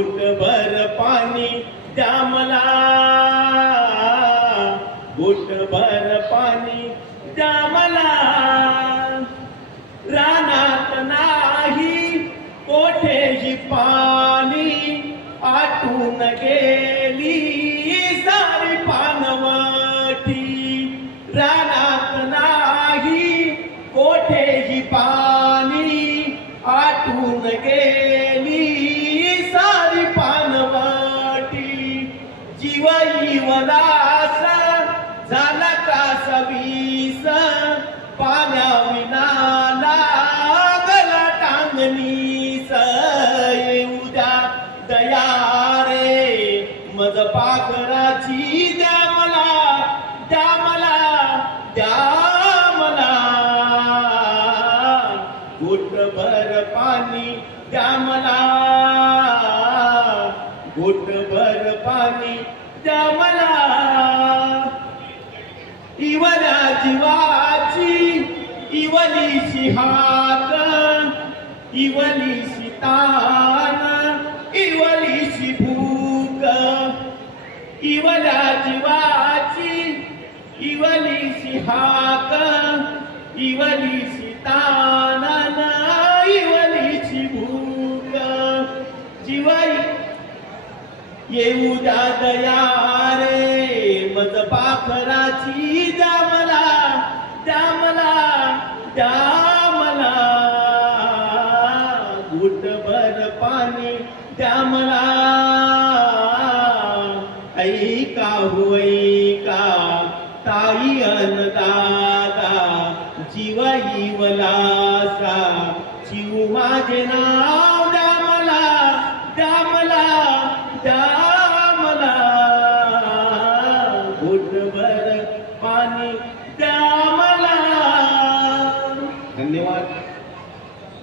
घोटभर पाणी द्या मला, घोटभर पाणी द्या मला. रानात नाही कोठेही पाणी, आटून गेली सारी पानवटी. रानात नाही कोठेही पाणी, आटून गेली सारी पानवटी. जीव इवलास झाला का सवीस, पाण्याविना लागला टांगणीस. येऊ द्या दया रे मज पाखराची, द्या मला, द्या मला, द्या मला. घोटभर पाणी द्या मला, घोटभर पाणी द्या मला. इवल्या जीवाची इवलीशी हाक, इवलीशी तान, इवलीशी भूक. इवल्या जीवाची इवलीशी हाक, इवलीशी तान, इवलीशी भूक. जीवाई येऊ द्या दया रे मज पाखराची, द्या मला, द्या मला, द्या मला. घोटभर पाणी द्या मला. ऐका हो ऐका ताई अन दादा, जीव इवलासा जीव माझे नाव, द्या मला, द्या मला, द्या मला. घोटभर पाणी द्या मला. धन्यवाद.